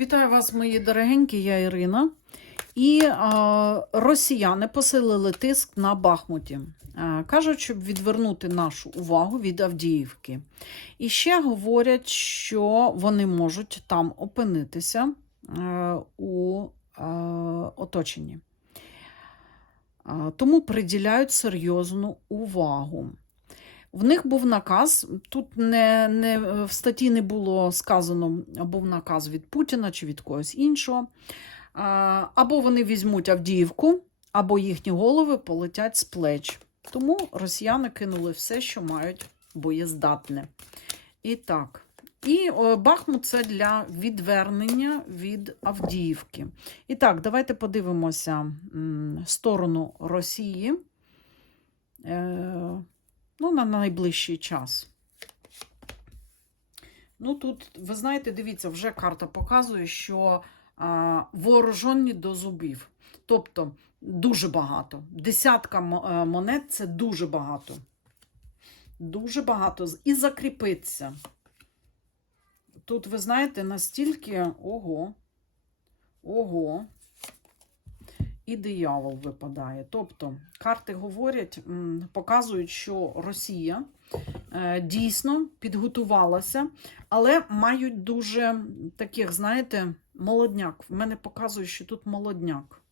Вітаю вас, мої дорогенькі, я Ірина. І а, росіяни посилили тиск на Бахмуті. А, кажуть, щоб відвернути нашу увагу від Авдіївки. І ще говорять, що вони можуть там опинитися е, у е, оточенні. А, Тому приділяють серйозну увагу. В них був наказ. Тут не, не, в статті не було сказано, був наказ від Путіна чи від когось іншого. Або вони візьмуть Авдіївку, або їхні голови полетять з плеч. Тому росіяни кинули все, що мають боєздатне. І так. І Бахмут це для відвернення від Авдіївки. І так, давайте подивимося сторону Росії. Ну, на найближчий час. Ну, тут, ви знаєте, дивіться, вже карта показує, що а, вооружені до зубів. Тобто дуже багато. Десятка е, монет це дуже багато. Дуже багато. І закріпиться. Тут, ви знаєте, настільки ого, ого, і диявол випадає. Тобто, карти говорять, показують, що Росія е, дійсно підготувалася, але мають дуже таких, знаєте, молодняк. В мене показує, що тут молодняк.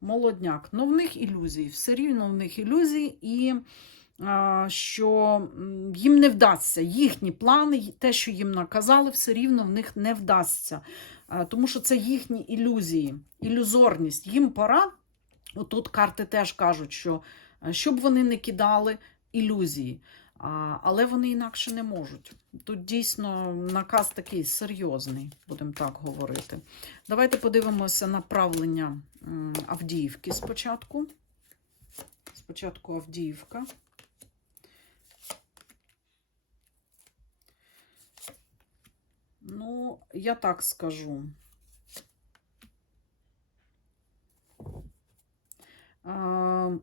Молодняк. Ну, в них ілюзії, все рівно в них ілюзії, і а, що їм не вдасться. Їхні плани, те, що їм наказали, все рівно в них не вдасться. Тому що це їхні ілюзії, ілюзорність. Їм пора. Отут карти теж кажуть, що е, щоб вони не кидали ілюзії, але вони інакше не можуть. Тут дійсно наказ такий серйозний, будемо так говорити. Давайте подивимося направлення Авдіївки спочатку. Спочатку Авдіївка. Ну, я так скажу.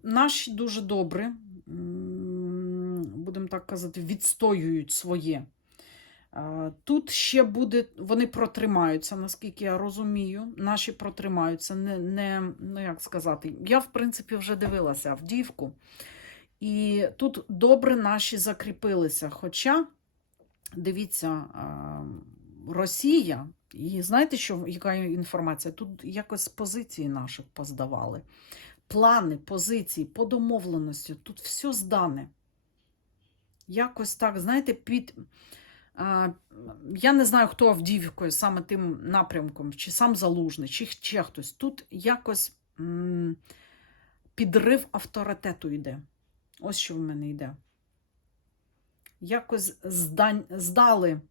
Наші дуже добре, будемо так казати, відстоюють своє. Тут ще буде, вони протримаються, наскільки я розумію. Наші протримаються. Не, не, ну як сказати, я, в принципі, вже дивилася Авдіївку. І тут добре наші закріпилися. Хоча, дивіться, Росія, і знаєте, що, яка інформація? Тут якось позиції наших поздавали. Плани, позиції, по домовленості, тут все здане. Якось так, знаєте, під. А, Я не знаю, хто Авдіївкою саме тим напрямком, чи сам Залужний, чи ще хтось. Тут якось м, підрив авторитету йде. Ось що в мене йде. Якось здань, здали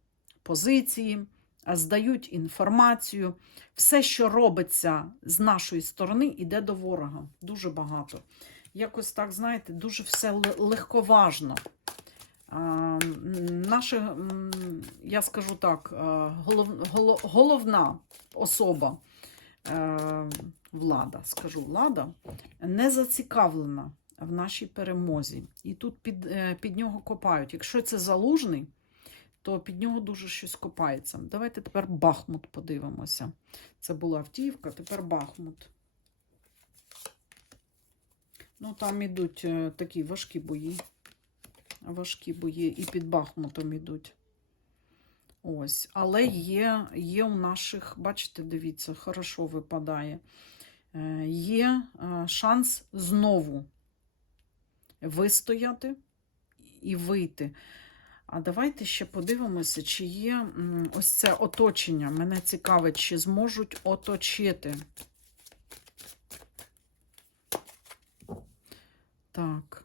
позиції, здають інформацію. Все, що робиться з нашої сторони, йде до ворога. Дуже багато. Якось так, знаєте, дуже все легковажно. А, м, Наше, м, я скажу так, головна особа е, влада, скажу влада, не зацікавлена в нашій перемозі. І тут під, е, під нього копають. Якщо це залужний, то під нього дуже щось копається. Давайте тепер Бахмут подивимося. Це була Автівка, тепер Бахмут. Ну, там ідуть е, такі важкі бої. Важкі бої і під Бахмутом ідуть. Ось. Але є, є у наших, бачите, дивіться, хорошо випадає. Е, Є е, шанс знову вистояти і вийти. А давайте ще подивимося, чи є ось це оточення. Мене цікавить, чи зможуть оточити. Так.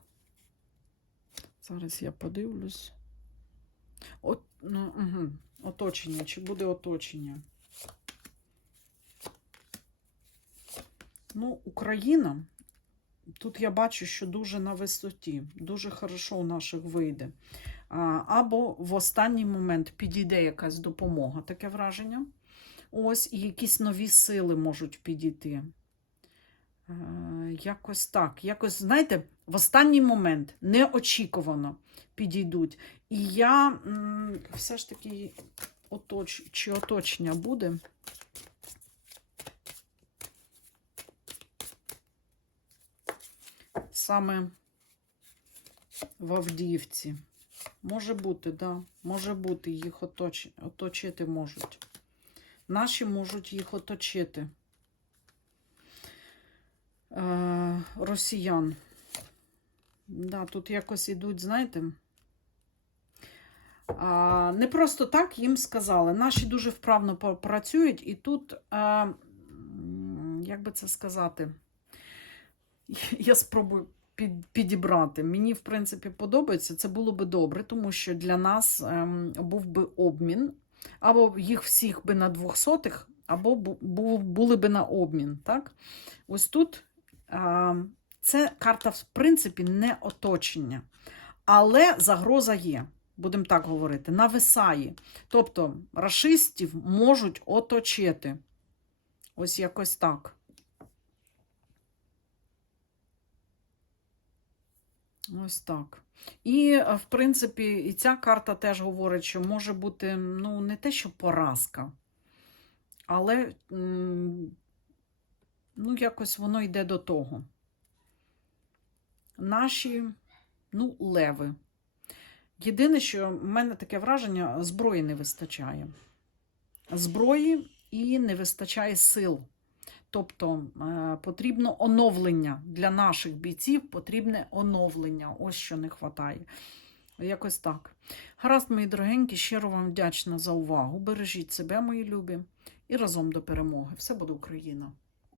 Зараз я подивлюсь. От, ну, угу. Оточення, чи буде оточення? Ну, Україна. Тут я бачу, що дуже на висоті, дуже хорошо у наших вийде або в останній момент підійде якась допомога, таке враження. Ось, і якісь нові сили можуть підійти. Е, якось так, якось, знаєте, в останній момент неочікувано підійдуть. І я все ж таки оточ... чи оточення буде. Саме в Авдіївці. Може бути, да. Може бути, їх оточ... оточити можуть. Наші можуть їх оточити. Е, росіян. Да, тут якось ідуть, знаєте. А, не просто так їм сказали. Наші дуже вправно працюють, і тут, а, як би це сказати, я спробую підібрати. Мені, в принципі, подобається. Це було би добре, тому що для нас ем, був би обмін, або їх всіх би на двохсотих, або бу, бу- були би на обмін. Так? Ось тут а, це карта, в принципі, не оточення. Але загроза є, будемо так говорити, нависає. Тобто рашистів можуть оточити. Ось якось так. Ось так. І, е, в принципі, і ця карта теж говорить, що може бути ну, не те, що поразка, але ну, якось воно йде до того. Наші, ну, леви. Єдине, що в мене таке враження, зброї не вистачає. Зброї і не вистачає сил. Тобто е, потрібно оновлення для наших бійців, потрібне оновлення. Ось що не вистачає. Якось так. Гаразд, мої дорогенькі, щиро вам вдячна за увагу. Бережіть себе, мої любі, і разом до перемоги. Все буде Україна!